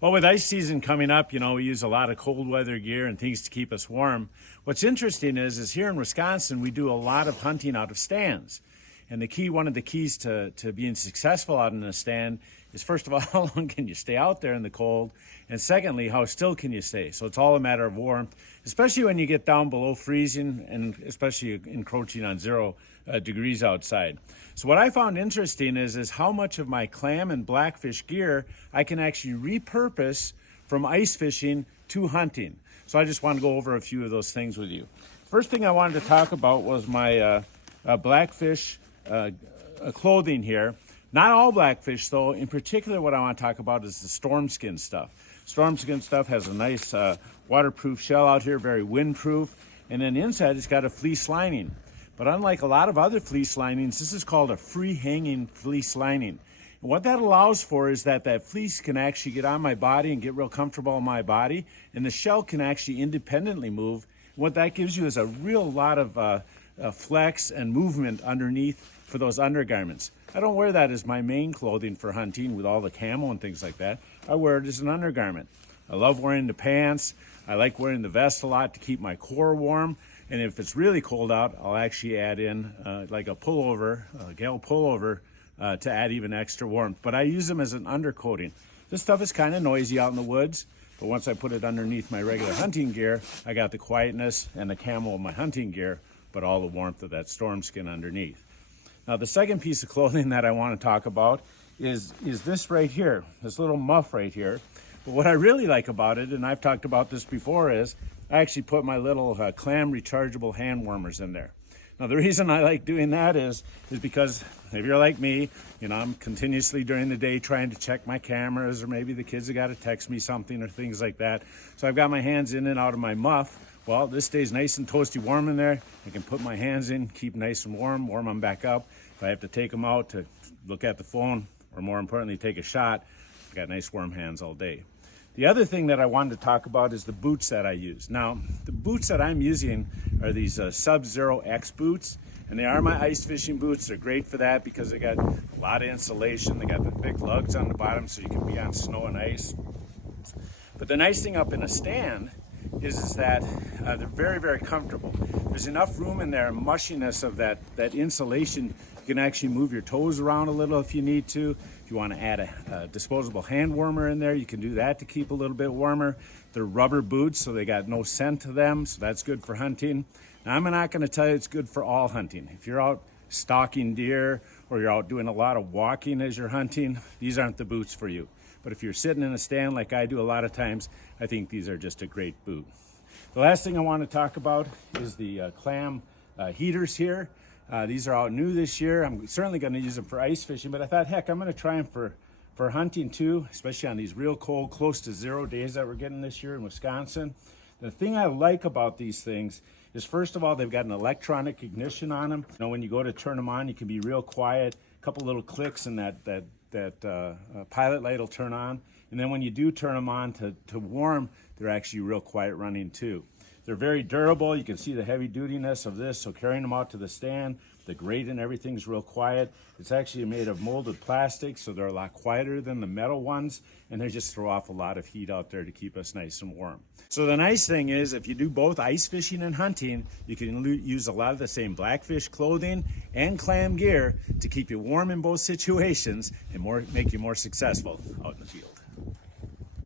Well, with ice season coming up, we use a lot of cold weather gear and things to keep us warm. What's interesting is here in Wisconsin, we do a lot of hunting out of stands. And one of the keys to being successful out in a stand is, first of all, how long can you stay out there in the cold? And secondly, how still can you stay? So it's all a matter of warmth, especially when you get down below freezing and especially encroaching on 0 degrees outside. So what I found interesting is how much of my clam and blackfish gear I can actually repurpose from ice fishing to hunting. So I just want to go over a few of those things with you. First thing I wanted to talk about was my blackfish clothing here. Not all blackfish though. In particular, what I want to talk about is the storm skin stuff. Storm skin stuff has a nice waterproof shell out here, very windproof, and then inside it's got a fleece lining. But unlike a lot of other fleece linings, this is called a free hanging fleece lining. And what that allows for is that fleece can actually get on my body and get real comfortable in my body, and the shell can actually independently move. And what that gives you is a real lot of flex and movement underneath for those undergarments. I don't wear that as my main clothing for hunting with all the camo and things like that. I wear it as an undergarment. I love wearing the pants. I like wearing the vest a lot to keep my core warm. And if it's really cold out, I'll actually add in like a pullover, a gale pullover, to add even extra warmth. But I use them as an undercoating. This stuff is kind of noisy out in the woods, but once I put it underneath my regular hunting gear, I got the quietness and the camo of my hunting gear, but all the warmth of that storm skin underneath. Now, the second piece of clothing that I want to talk about is this right here, this little muff right here. But what I really like about it, and I've talked about this before, is I actually put my little clam rechargeable hand warmers in there. Now, the reason I like doing that is because if you're like me, I'm continuously during the day trying to check my cameras, or maybe the kids have got to text me something or things like that. So I've got my hands in and out of my muff. Well, this stays nice and toasty warm in there. I can put my hands in, keep nice and warm them back up. If I have to take them out to look at the phone, or more importantly, take a shot, I've got nice warm hands all day. The other thing that I wanted to talk about is the boots that I use. Now, the boots that I'm using are these Sub-Zero X boots, and they are my ice fishing boots. They're great for that because they got a lot of insulation. They got the big lugs on the bottom so you can be on snow and ice. But the nice thing up in a stand is that they're very, very comfortable. There's enough room in there, mushiness of that insulation. You can actually move your toes around a little if you need to. If you want to add a disposable hand warmer in there, you can do that to keep a little bit warmer. They're rubber boots, so they got no scent to them, so that's good for hunting. Now, I'm not going to tell you it's good for all hunting. If you're out stalking deer or you're out doing a lot of walking as you're hunting, these aren't the boots for you. But if you're sitting in a stand like I do a lot of times, I think these are just a great boot. The last thing I want to talk about is the clam heaters here. These are out new this year. I'm certainly going to use them for ice fishing, but I thought, heck, I'm going to try them for hunting too, especially on these real cold, close to 0 days that we're getting this year in Wisconsin. The thing I like about these things is, first of all, they've got an electronic ignition on them. When you go to turn them on, you can be real quiet. A couple little clicks and that pilot light will turn on. And then when you do turn them on to warm, they're actually real quiet running too. They're very durable. You can see the heavy dutiness of this. So carrying them out to the stand, the grate and everything's real quiet. It's actually made of molded plastic, so they're a lot quieter than the metal ones, and they just throw off a lot of heat out there to keep us nice and warm. So the nice thing is, if you do both ice fishing and hunting, you can use a lot of the same blackfish clothing and clam gear to keep you warm in both situations and make you more successful out in the field.